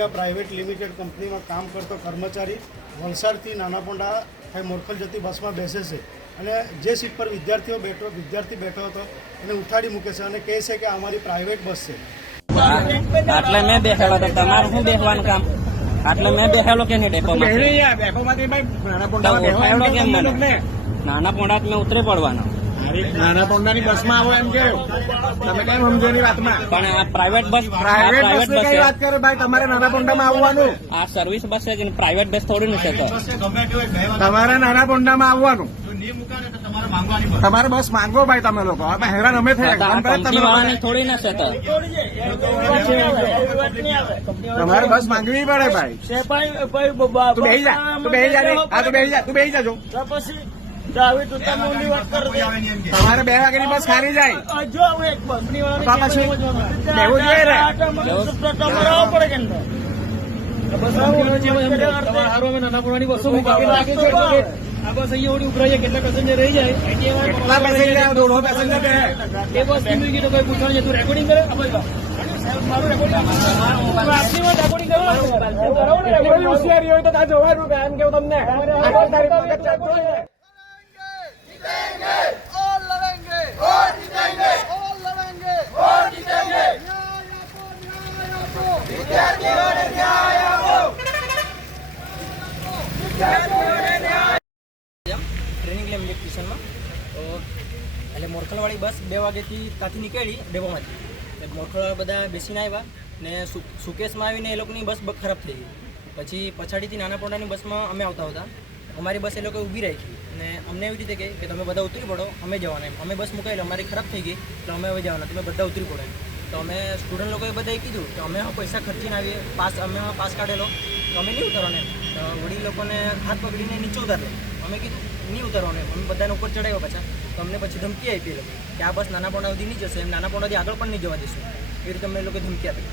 India private limited કંપનીમાં કામ કરતો કર્મચારી વલસાડથી નાના પોંડા થઈ મોરખલ જતી બસમાં બેસે છે અને જે સીટ પર વિદ્યાર્થીઓ બેઠો વિદ્યાર્થી બેઠો હતો એને ઉઠાડી મૂકે છે અને કહે છે કે અમારી પ્રાઇવેટ બસ છે. આટલે મેં બેસેલો તો તમારું શું બેસવાનું કામ? આટલે મેં બેસેલો કે નહીં ડેપોમાં તો ઉઠાડો કેમ મને? નાના પોંડા મેં ઉતરી પડવાનો. નાના પોંડાની બસમાં આવો એમ કે તમે કેમ સમજો ની વાતમાં. પણ આ પ્રાઇવેટ બસ પ્રાઇવેટ બસની કઈ વાત કરે ભાઈ? તમારે નાના પોંડામાં આવવાનું. આ સર્વિસ બસ છે કે પ્રાઇવેટ બસ થોડી નથી તો તમારે નાના પોંડામાં આવવાનું. તમારે બસ માંગો ભાઈ તમે લોકો. અમે હેરાન અમે થયા. થોડી ના છે તો તમારે બસ માંગવી પડે ભાઈ. તું બેસી જા. તું બેસી જા તું બેસી જા તું બેસી જાજો તમારે બે વાગ્યાની બસ ખાલી જાય. તો પછી બેવું જોઈએ રે કેટલા પેસેન્જર દોઢો પેસેન્જર બે હોશિયારી હોય તો કે તમને? ટ્રેનિંગ લેમ ઇલેક્ટ્રિશિયનમાં તો એટલે મોરખલવાળી બસ બે વાગ્યાથી ત્યાંથી નીકળી ડેપોમાંથી એટલે મોરખલવાળા બધા બેસીને આવ્યા ને સુકેશમાં આવીને એ લોકોની બસ ખરાબ થઈ ગઈ. પછી પછાડીથી નાના પોટાની બસમાં અમે આવતા હતા. અમારી બસ એ લોકો ઊભી રાખી અને અમને એવી રીતે કહી કે તમે બધા ઉતરી પડો, અમે જવાના એમ. અમે બસ મુકાયેલી અમારી ખરાબ થઈ ગઈ તો અમે હવે જવાના. તમે બધા ઉતરી પડો તો અમે સ્ટુડન્ટ લોકોએ બધાએ કીધું કે અમે પૈસા ખર્ચીને આવીએ, પાસ, અમે પાસ કાઢેલો. તો અમે નહીં ઉતરવાના એમ. તો વડીલ લોકોને હાથ પકડીને નીચે ઉતાર અમે કીધું, નહીં ઉતારવાનું અમે બધાને ઉપર ચડાવ્યા પાછા. તો અમને પછી ધમકી આપી લોકો કે આ બસ નાના પોંડા સુધી નહીં જશે, એમ નાના પોણાથી આગળ પણ નહીં જવા દઈશું એ રીતે અમને લોકો ધમકી આપી.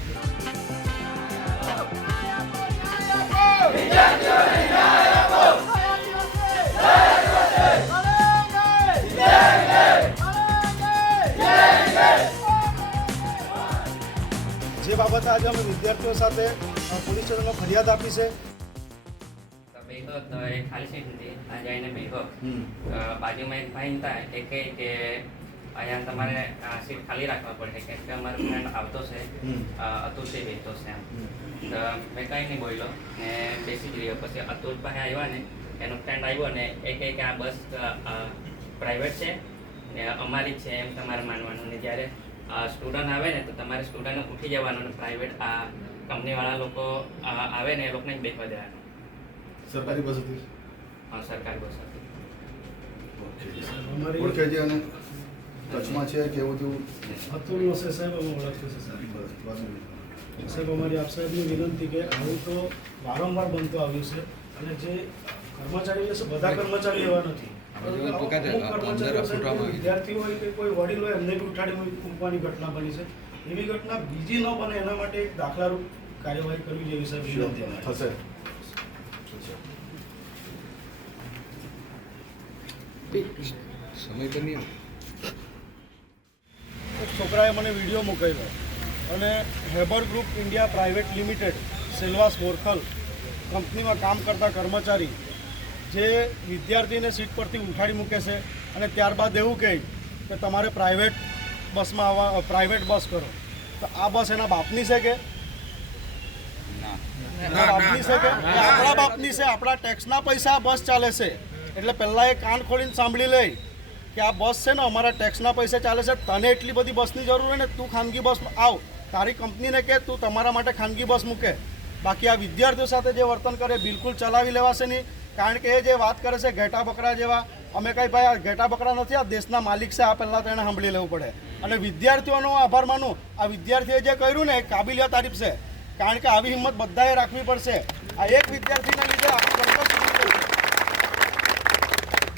જે બાબતે આજે અમે વિદ્યાર્થીઓ સાથે પોલીસ સ્ટેશનમાં ફરિયાદ આપી છે તો બેઠો તો એ ખાલી સીટ હતી ત્યાં જઈને બેઠો બાજુમાં એક ભાઈ હતા એ કહે કે અહીંયા તમારે આ સીટ ખાલી રાખવા પડે કેમ કે અમારો ફ્રેન્ડ આવતો છે. અતુલથી બેઠતો છે એમ. તો મેં કંઈ નહીં બોલ્યો ને બેસી જ રહ્યો. પછી અતુલ પાસે આવ્યા ને એનો ફ્રેન્ડ આવ્યો ને એ કહે કે આ બસ પ્રાઇવેટ છે ને અમારી જ છે એમ તમારે માનવાનું. ને જ્યારે સ્ટુડન્ટ આવે ને તો તમારે સ્ટુડન્ટ ઉઠી જવાનું ને પ્રાઇવેટ આ કંપનીવાળા લોકો આવે ને એ લોકોને જ બેસવા દેવાનું. સરકારી બસ હતી? હા સરકારી બસ હતી. ઓળખે છે અને ટચમાં છે કે એવું તેવું અતુલ હશે સાહેબ અમે ઓળખીએ છે સાહેબ સાહેબ અમારી આપ સાહેબની વિનંતી કે આવું તો વારંવાર બનતું આવ્યું છે અને જે કર્મચારીઓ છે બધા કર્મચારીઓ એવા નથી. વિદ્યાર્થીઓ હોય કે કોઈ વડીલ હોય એમને બી ઉઠાડી મૂકવાની ઘટના બની છે. એવી ઘટના બીજી ન બને એના માટે એક દાખલારૂપ કાર્યવાહી કરવી જેવી સાહેબ વિનંતી થશે. સમય તો નહીં. એક છોકરાએ મને વીડિયો મોકલ્યો અને Heber group India private limited Silvassa Morkhal કંપનીમાં કામ કરતા કર્મચારી જે વિદ્યાર્થીને સીટ પરથી ઉઠાડી મૂકે છે અને ત્યારબાદ એવું કહે કે તમારે પ્રાઇવેટ બસમાં આવવા પ્રાઇવેટ બસ કરો. તો આ બસ એના બાપની છે કે? એના બાપની છે કે? આપણા બાપની છે આપણા ટેક્સના પૈસા બસ ચાલે છે. એટલે પહેલાં એ કાન ખોલીને સાંભળી લે કે આ બસ છે ને, અમારા ટેક્સના પૈસા ચાલે છે, તને એટલી બધી બસની જરૂર હોય ને, તું ખાનગી બસ આવ. તારી કંપનીને કે, તું તમારા માટે ખાનગી બસ મૂકે. બાકી આ વિદ્યાર્થીઓ સાથે જે વર્તન કરે, બિલકુલ ચલાવી લેવાશે નહીં. કારણ કે એ જે વાત કરે છે, ઘેટા બકરા જેવા, અમે કંઈ ભાઈ આ ઘેટા બકરા નથી, આ દેશના માલિક છે, આ પહેલાં તો એને સાંભળી લેવું પડે. અને વિદ્યાર્થીઓનો આભાર માનું. આ વિદ્યાર્થીએ જે કર્યું ને, એ કાબિલિયત તારીફ છે. કારણ કે આવી હિંમત બધાએ રાખવી પડશે. આ એક વિદ્યાર્થીને લીધે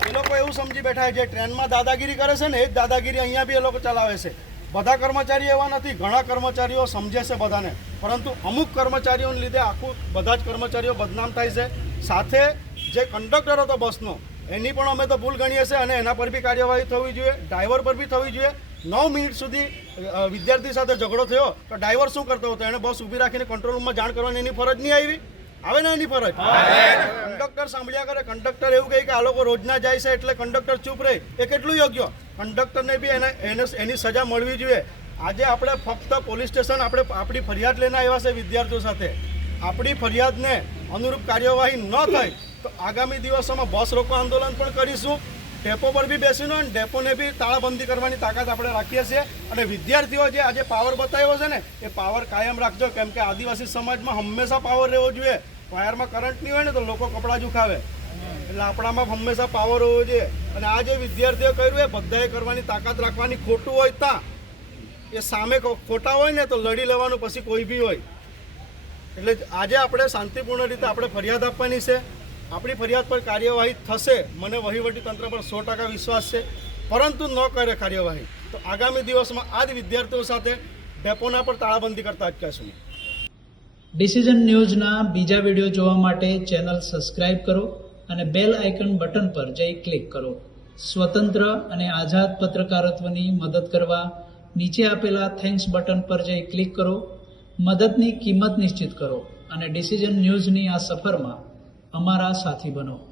એ લોકો એવું સમજી બેઠા છે, જે ટ્રેનમાં દાદાગીરી કરે છે ને, એ જ દાદાગીરી અહીંયા બી એ લોકો ચલાવે છે. બધા કર્મચારી એવા નથી, ઘણા કર્મચારીઓ સમજે છે બધાને. પરંતુ અમુક કર્મચારીઓને લીધે આખું બધા જ કર્મચારીઓ બદનામ થાય છે. સાથે જે કંડક્ટર હતો બસનો, એની પણ અમે તો ભૂલ ગણીએ છીએ અને એના પર બી કાર્યવાહી થવી જોઈએ ડ્રાઈવર પર બી થવી જોઈએ. નવ મિનિટ સુધી વિદ્યાર્થી સાથે ઝઘડો થયો, તો ડ્રાઈવર શું કરતો હતો? એણે બસ ઊભી રાખીને કંટ્રોલ રૂમમાં જાણ કરવાની એની ફરજ નહીં આવી? આવે ને એની ફરજ કંડક્ટર સાંભળ્યા કરે કંડક્ટર એવું કહે કે આ લોકો રોજના જાય છે એટલે કંડક્ટર ચૂપ રહે. એ કેટલું યોગ્ય? કંડક્ટરને બી એને એને સજા મળવી જોઈએ. આજે આપણે ફક્ત પોલીસ સ્ટેશન આપણે આપણી ફરિયાદ લઈને આવ્યા છે વિદ્યાર્થીઓ સાથે. આપણી ફરિયાદને અનુરૂપ કાર્યવાહી ન થાય તો આગામી દિવસોમાં બસ રોકો આંદોલન પણ કરીશું. ડેપો પર બી બેસીને અને ડેપોને બી તાળાબંધી કરવાની તાકાત આપણે રાખીએ છીએ. અને વિદ્યાર્થીઓ જે આજે પાવર બતાવ્યો છે ને, એ પાવર કાયમ રાખજો. કેમ કે આદિવાસી સમાજમાં હંમેશા પાવર રહેવો જોઈએ. વાયરમાં કરંટ નહીં હોય ને, તો લોકો કપડાં જુખાવે એટલે આપણામાં હંમેશા પાવર હોવો જોઈએ. અને આ જે વિદ્યાર્થીઓ કર્યું, એ બધાએ કરવાની તાકાત રાખવાની ખોટું હોય ત્યાં એ સામે ખોટા હોય ને, તો લડી લેવાનું પછી કોઈ બી હોય. એટલે આજે આપણે શાંતિપૂર્ણ રીતે આપણે ફરિયાદ આપવાની છે. આપણી ફરિયાદ પર કાર્યવાહી થશે. મને વહીવટી તંત્ર પર સો ટકા વિશ્વાસ છે. પરંતુ ન કરે કાર્યવાહી. તો આગામી દિવસમાં આ જ વિદ્યાર્થીઓ સાથે ડેપોના પર તાળાબંધી કરતા અટકાશું ડિસિઝન ન્યૂઝના બીજા વીડિયો જોવા માટે ચેનલ સબસ્ક્રાઇબ કરો અને બેલ આઇકન બટન પર જઈ ક્લિક કરો. સ્વતંત્ર અને આઝાદ પત્રકારત્વની મદદ કરવા નીચે આપેલા થેન્ક્સ બટન પર જઈ ક્લિક કરો. મદદની કિંમત નિશ્ચિત કરો અને ડિસિઝન ન્યૂઝની આ સફરમાં અમારા સાથી બનો.